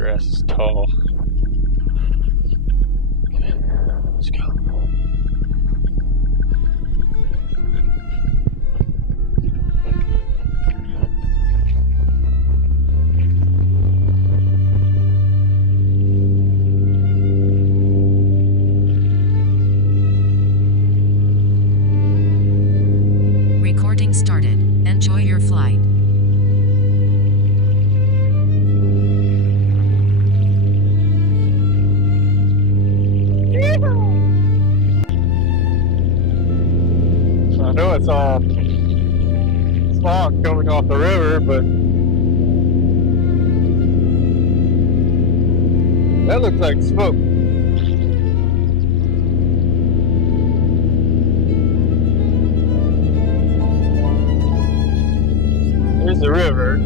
Grass is tall. Okay, let's go. Recording started. Enjoy your flight. So I know it's all fog coming off the river, but that looks like smoke. There's the river.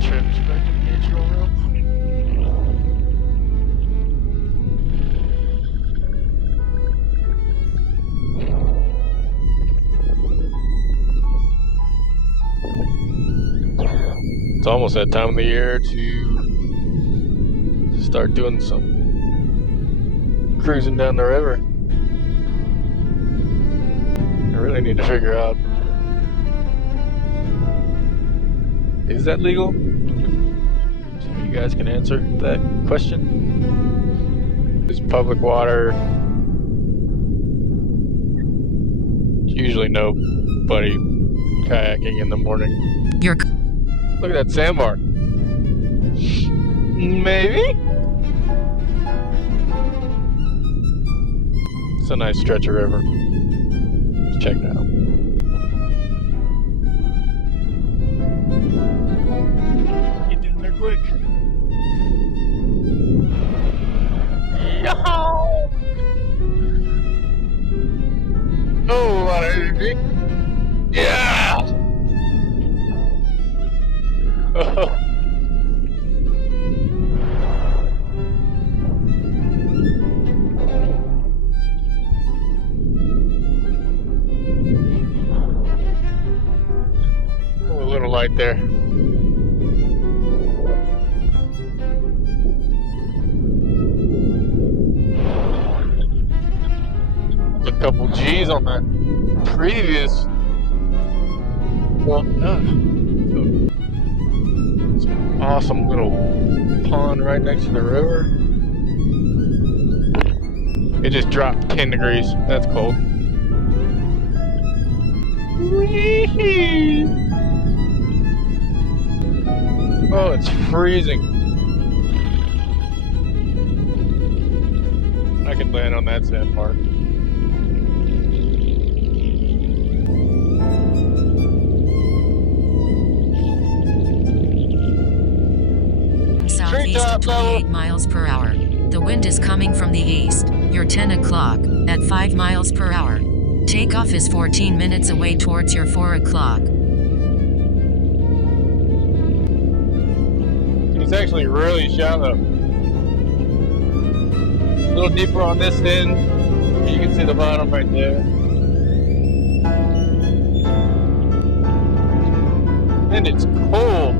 Trips back in the natural realm. It's almost that time of the year to start doing some cruising down the river. I really need to figure out, is that legal? Some of you guys can answer that question. Is public water? Usually nobody kayaking in the morning. Look at that sandbar. Maybe? It's a nice stretch of river. Let's check it out. Get down there quick. Yo! Oh, a lot of energy. Yeah! Oh. A little light there. A couple G's on that previous. Well, it's an awesome little pond right next to the river. It just dropped 10 degrees. That's cold. Whee! Oh, it's freezing. I could land on that sandbar. Southeast at 28 miles per hour. The wind is coming from the east. You're 10 o'clock at 5 miles per hour. Takeoff is 14 minutes away towards your 4 o'clock. It's actually really shallow. A little deeper on this end. You can see the bottom right there. And it's cold.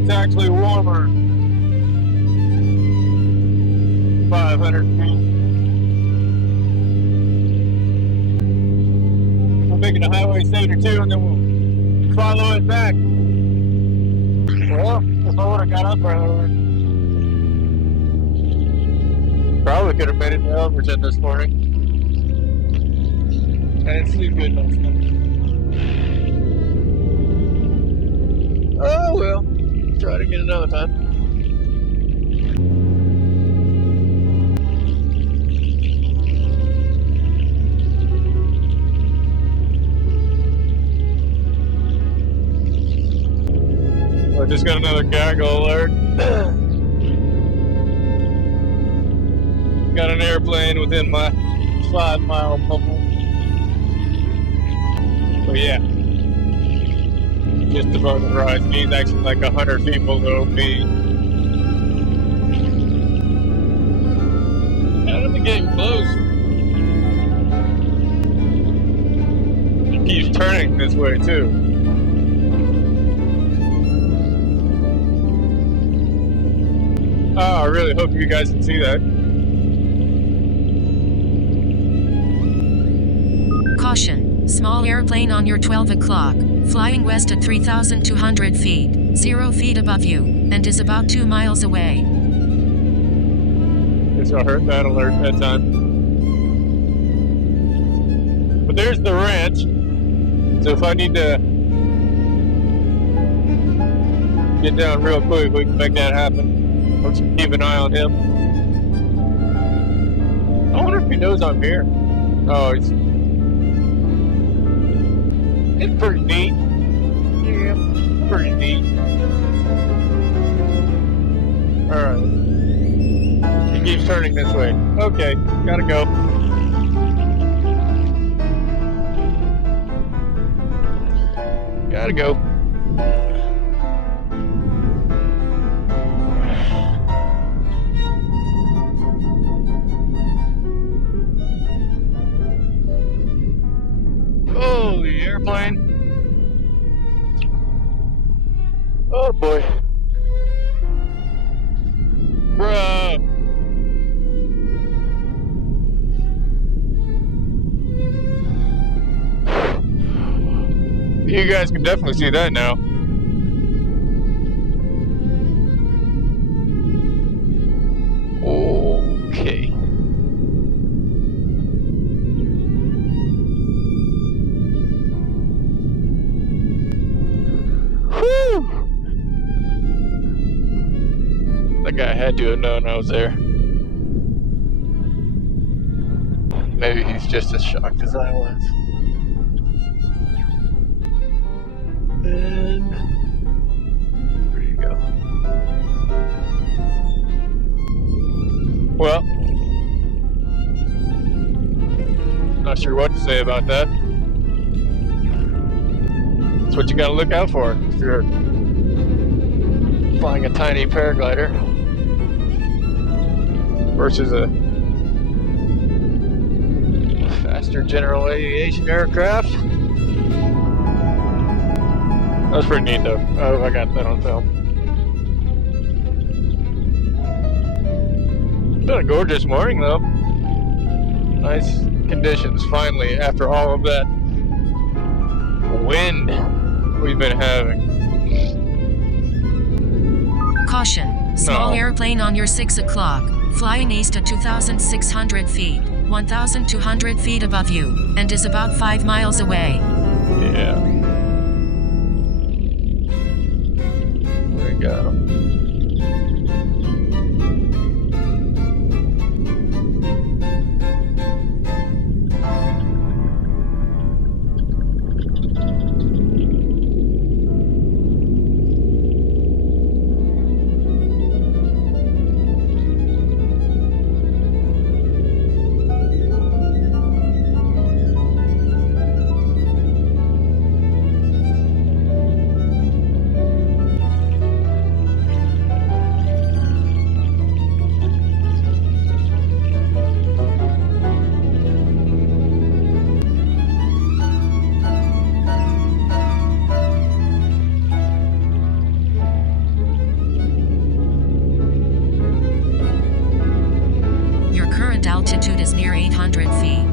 It's actually warmer. 500 feet. We're making a Highway 72 and then we'll follow it back. Well, if I would have got up earlier, probably could have made it to Elberton this morning. I didn't sleep good last night. Oh well. Try it again another time. I just got another gaggle alert. got an airplane within my 5 mile bubble. But yeah, just above the horizon. He's actually like 100 feet below me. I'm getting close. He keeps turning this way too. Oh, I really hope you guys can see that. Caution. Small airplane on your 12 o'clock, flying west at 3,200 feet, 0 feet above you, and is about 2 miles away. Guess I'll hurt that alert that time. But there's the ranch. So if I need to get down real quick, we can make that happen. I'll just keep an eye on him. I wonder if he knows I'm here. Oh, it's pretty neat. Yeah, pretty neat. Alright. He keeps turning this way. Okay, gotta go. Gotta go. Oh, the airplane. Oh boy. Bruh. You guys can definitely see that now. Okay. Whew. That guy had to have known I was there. Maybe he's just as shocked as I was. And there you go. Well, not sure what to say about that. That's what you gotta look out for if you're flying a tiny paraglider versus a faster general aviation aircraft. That was pretty neat though. Oh, I got that on film. It's been a gorgeous morning though. Nice conditions finally after all of that wind we've been having. Caution. Small airplane on your 6 o'clock, flying east at 2,600 feet, 1,200 feet above you, and is about 5 miles away. Yeah. There we go. Altitude is near 800 feet.